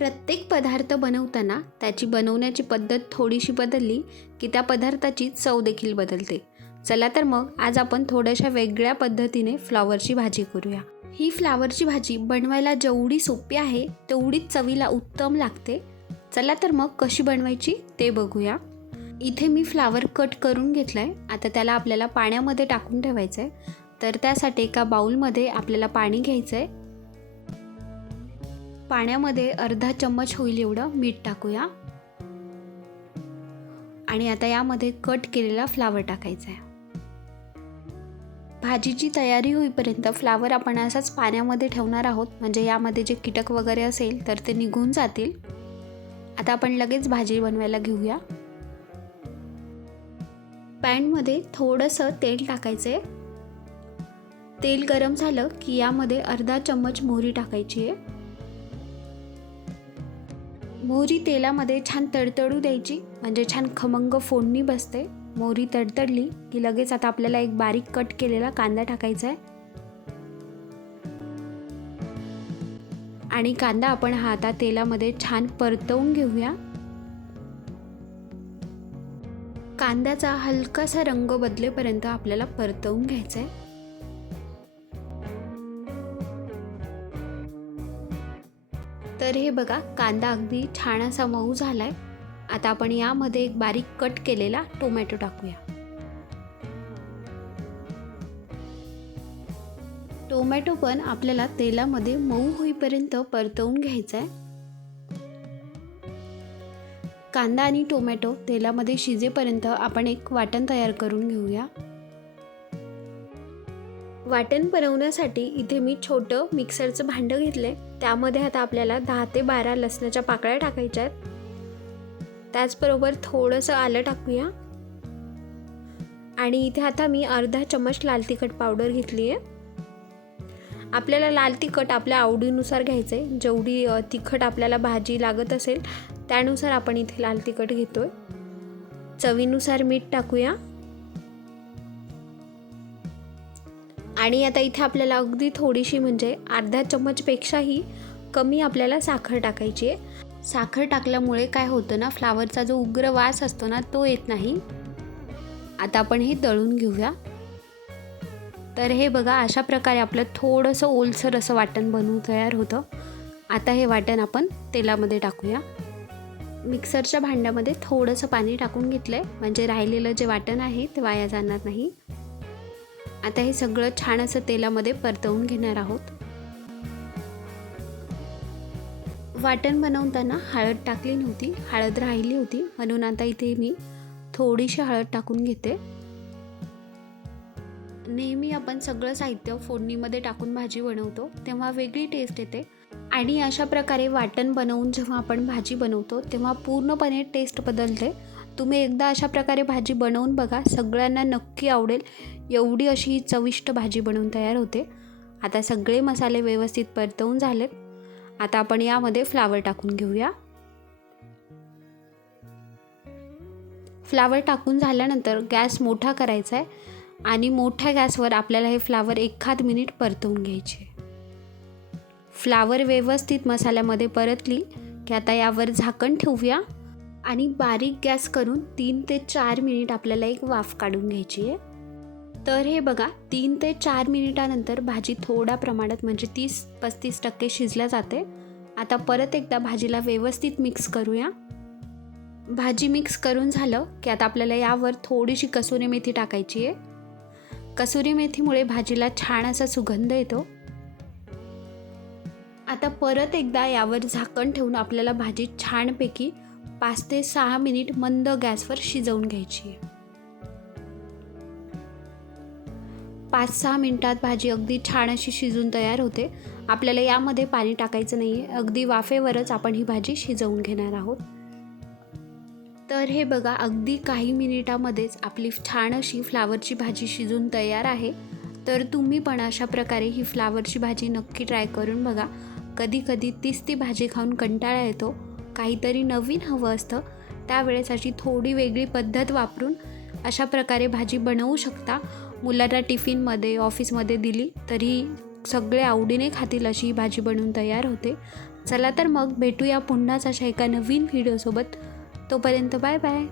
प्रत्येक पदार्थ बनवताना त्याची बनवण्याची पद्धत थोडीशी बदलली की त्या पदार्थाची चव देखील बदलते. चला तर मग आज आपण थोड्याशा वेगळ्या पद्धतीने फ्लॉवरची भाजी करूया. ही फ्लावरची भाजी बनवायला जेवढी सोपी आहे तेवढीच चवीला उत्तम लागते. चला तर मग कशी बनवायची ते बघूया. इथे मी फ्लावर कट करून घेतला आहे आता त्याला आपल्याला पाण्यामध्ये टाकून ठेवायचं आहे तर त्यासाठी एका बाऊलमध्ये आपल्याला पाणी घ्यायचं आहे पाण्यामध्ये अर्धा चम्मच होईल एवढं मीठ टाकूया. आणि आता यामध्ये कट केलेला फ्लावर टाकायचा आहे. भाजीची तयारी होईपर्यंत फ्लावर आपण असाच पाण्यामध्ये ठेवणार आहोत. म्हणजे यामध्ये जे कीटक वगैरे असेल तर ते निघून जातील. आता आपण लगेच भाजी बनवायला घेऊया. पॅनमध्ये थोडंसं तेल टाकायचं आहे तेल गरम झालं की यामध्ये अर्धा चम्मच मोहरी टाकायची आहे. मोहरी तेलामध्ये छान तडतडू द्यायची. म्हणजे छान खमंग फोडणी बसते. मोहरी तडतडली की लगेच आता आपल्याला एक बारीक कट केलेला कांदा टाकायचा आहे. आणि कांदा आपण हा आता तेलामध्ये छान परतवून घेऊया. कांद्याचा हलकासा रंग बदलेपर्यंत आपल्याला परतवून घ्यायचा आहे. तर हे बघा कांदा अगदी छान असा मऊ झाला आहे आता आपण यामध्ये एक बारीक कट केलेला टोमॅटो टाकूया. टोमॅटो पण आपल्याला तेलामध्ये मऊ होईपर्यंत परतवून घ्यायचा आहे कांदा आणि टोमॅटो तेलामध्ये शिजेपर्यंत आपण एक वाटण तयार करून घेऊया. वाटण बनवण्यासाठी इथे मी छोटं मिक्सरचं भांडं घेतलं आहे त्यामध्ये आता आपल्याला दहा ते बारा लसणाच्या पाकळ्या टाकायच्या आहेत. त्याचबरोबर थोडंसं आलं टाकूया. आणि इथे आता मी अर्धा चम्मच लाल तिखट पावडर घेतली आहे. आपल्याला लाल तिखट आपल्या आवडीनुसार घ्यायचं आहे जेवढी तिखट आपल्याला भाजी लागत असेल त्यानुसार आपण इथे लाल तिखट घेतो आहे चवीनुसार मीठ टाकूया. आणि आता इथे आपल्याला अगदी थोडीशी म्हणजे अर्धा चम्मचपेक्षाही कमी आपल्याला साखर टाकायची आहे. साखर टाकल्यामुळे काय होतं ना फ्लावरचा जो उग्र वास असतो ना तो येत नाही. आता आपण हे दळून घेऊया. तर हे बघा अशा प्रकारे आपलं थोडंसं ओलसर असं वाटण बनवून तयार होतं. आता हे वाटण आपण तेलामध्ये टाकूया. मिक्सरच्या भांड्यामध्ये थोडंसं पाणी टाकून घेतलं आहे म्हणजे राहिलेलं जे वाटण आहे ते वाया जाणार नाही. आता हे सगळं छान असं तेलामध्ये परतवून घेणार आहोत. वाटण बनवताना हळद टाकली नव्हती हळद राहिली होती. म्हणून आता इथे मी थोडीशी हळद टाकून घेते. नेहमी आपण सगळं साहित्य फोडणीमध्ये टाकून भाजी बनवतो तेव्हा वेगळी टेस्ट येते. आणि अशा प्रकारे वाटण बनवून जेव्हा आपण भाजी बनवतो तेव्हा पूर्णपणे टेस्ट बदलते. तुम्ही एकदा अशा प्रकारे भाजी बनवून बघा. सगळ्यांना नक्की आवडेल. एवढी अशी ही चविष्ट भाजी बनवून तयार होते. आता सगळे मसाले व्यवस्थित परतवून झालेत. आता आपण यामध्ये फ्लावर टाकून घेऊया. फ्लावर टाकून झाल्यानंतर गॅस मोठा करायचा आहे आणि मोठ्या गॅसवर आपल्याला हे फ्लावर एखाद मिनिट परतवून घ्यायचे. फ्लावर व्यवस्थित मसाल्यामध्ये परतली की आता यावर झाकण ठेवूया. आणि बारीक गॅस करून तीन ते चार मिनिट आपल्याला एक वाफ काढून घ्यायची आहे. तर हे बघा तीन ते चार मिनिटानंतर भाजी थोड्या प्रमाणात म्हणजे तीस पस्तीस टक्के शिजल्या जाते. आता परत एकदा भाजीला व्यवस्थित मिक्स करूया. भाजी मिक्स करून झालं की आता आपल्याला यावर थोडीशी कसुरी मेथी टाकायची आहे. कसुरी मेथीमुळे भाजीला छान असा सुगंध येतो. आता परत एकदा यावर झाकण ठेवून आपल्याला भाजी छानपैकी पाच ते सहा मिनिट मंद गॅसवर शिजवून घ्यायची. आहे पाच सहा मिनिटात भाजी अगदी छान अशी शिजून तयार होते. आपल्याला यामध्ये पाणी टाकायचं नाही आहे अगदी वाफेवरच आपण ही भाजी शिजवून घेणार आहोत. तर हे बघा अगदी काही मिनिटामध्येच आपली छान अशी फ्लावरची भाजी शिजून तयार आहे. तर तुम्ही पण अशा प्रकारे ही फ्लावरची भाजी नक्की ट्राय करून बघा. कधी कधी तीच ती भाजी खाऊन कंटाळा येतो. काहीतरी नवीन हवं असतं त्यावेळेस अशी थोडी वेगळी पद्धत वापरून अशा प्रकारे भाजी बनवू शकता. मुलांना टिफिनमध्ये ऑफिसमध्ये दिली तरी सगळे आवडीने खातील अशी ही भाजी बनवून तयार होते. चला तर मग भेटूया पुन्हाच अशा एका नवीन व्हिडिओसोबत. तोपर्यंत बाय बाय.